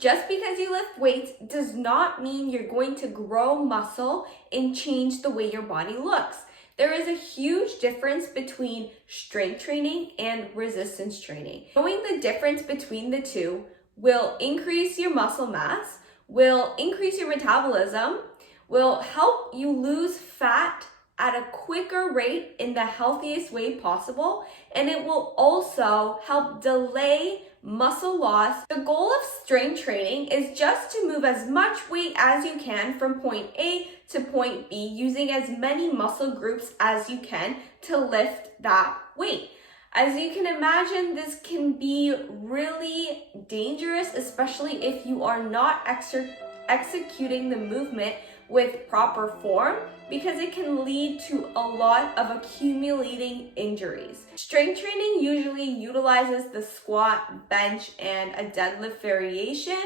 Just because you lift weights does not mean you're going to grow muscle and change the way your body looks. There is a huge difference between strength training and resistance training. Knowing the difference between the two will increase your muscle mass, will increase your metabolism, will help you lose fat at a quicker rate in the healthiest way possible, and it will also help delay muscle loss. The goal of strength training is just to move as much weight as you can from point A to point B using as many muscle groups as you can to lift that weight. As you can imagine, this can be really dangerous, especially if you are not executing the movement with proper form, because it can lead to a lot of accumulating injuries. Strength training usually utilizes the squat, bench, and a deadlift variation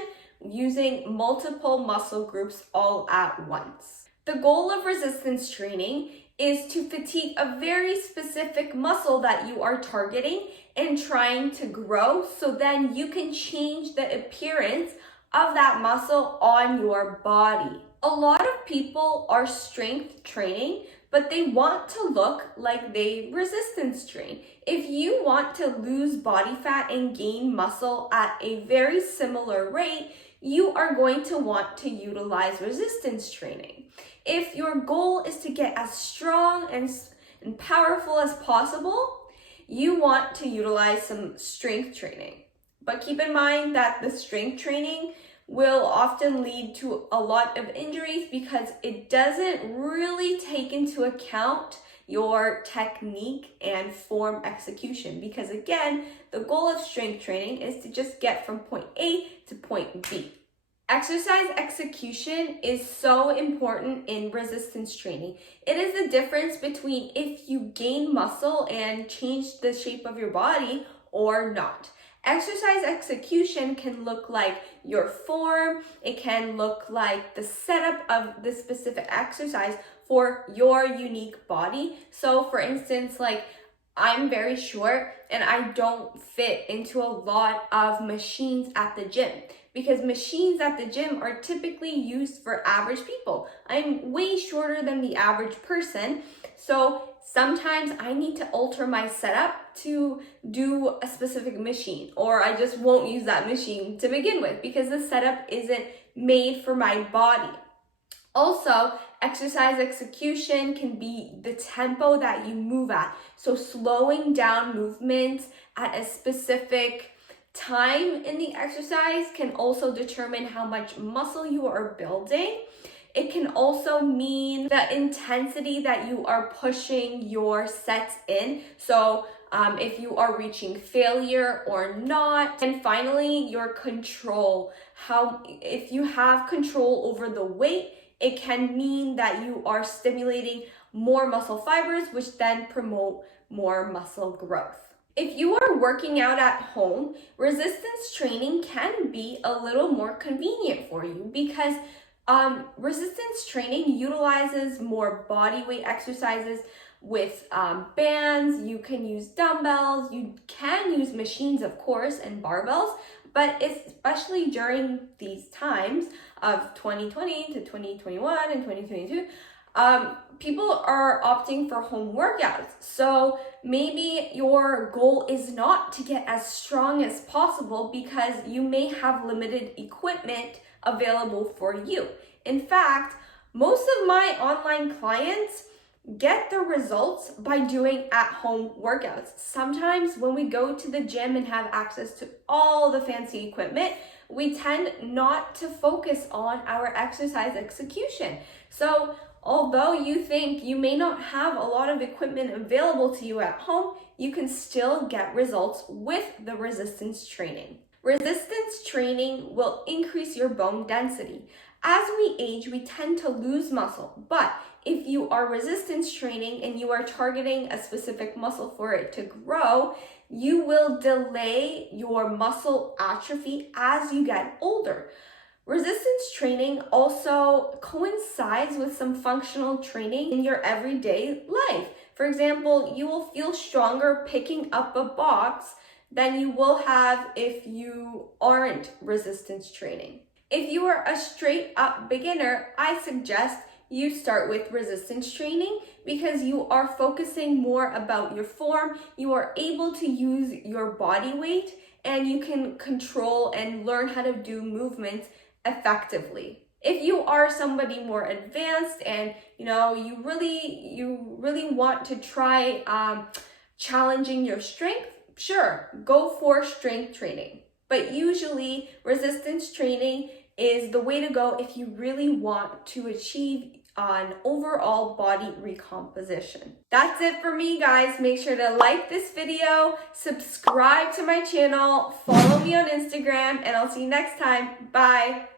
using multiple muscle groups all at once. The goal of resistance training is to fatigue a very specific muscle that you are targeting and trying to grow, so then you can change the appearance of that muscle on your body. A lot of people are strength training, but they want to look like they resistance train. If you want to lose body fat and gain muscle at a very similar rate, you are going to want to utilize resistance training. If your goal is to get as strong and powerful as possible, you want to utilize some strength training. But keep in mind that the strength training will often lead to a lot of injuries because it doesn't really take into account your technique and form execution. Because again, the goal of strength training is to just get from point A to point B. Exercise execution is so important in resistance training. It is the difference between if you gain muscle and change the shape of your body or not. Exercise execution can look like your form. It can look like the setup of the specific exercise for your unique body. So for instance, like I'm very short and I don't fit into a lot of machines at the gym, because machines at the gym are typically used for average people. I'm way shorter than the average person. So sometimes I need to alter my setup to do a specific machine, or I just won't use that machine to begin with because the setup isn't made for my body. Also, exercise execution can be the tempo that you move at. So slowing down movements at a specific time in the exercise can also determine how much muscle you are building. It can also mean the intensity that you are pushing your sets in. So if you are reaching failure or not. And finally, your control. If you have control over the weight, it can mean that you are stimulating more muscle fibers, which then promote more muscle growth. If you are working out at home, resistance training can be a little more convenient for you because resistance training utilizes more body weight exercises with bands. You can use dumbbells, you can use machines, of course, and barbells, but especially during these times of 2020 to 2021 and 2022, people are opting for home workouts. So maybe your goal is not to get as strong as possible because you may have limited equipment available for you. In fact, most of my online clients get the results by doing at-home workouts. Sometimes when we go to the gym and have access to all the fancy equipment, we tend not to focus on our exercise execution. So although you think you may not have a lot of equipment available to you at home, you can still get results with the resistance training. Resistance training will increase your bone density. As we age, we tend to lose muscle, but if you are resistance training and you are targeting a specific muscle for it to grow, you will delay your muscle atrophy as you get older. Resistance training also coincides with some functional training in your everyday life. For example, you will feel stronger picking up a box than you will have if you aren't resistance training. If you are a straight up beginner, I suggest you start with resistance training because you are focusing more about your form. You are able to use your body weight and you can control and learn how to do movements effectively. If you are somebody more advanced and you really want to try challenging your strength, sure, go for strength training. But usually resistance training is the way to go if you really want to achieve an overall body recomposition. That's it for me, guys. Make sure to like this video, subscribe to my channel, follow me on Instagram, and I'll see you next time. Bye.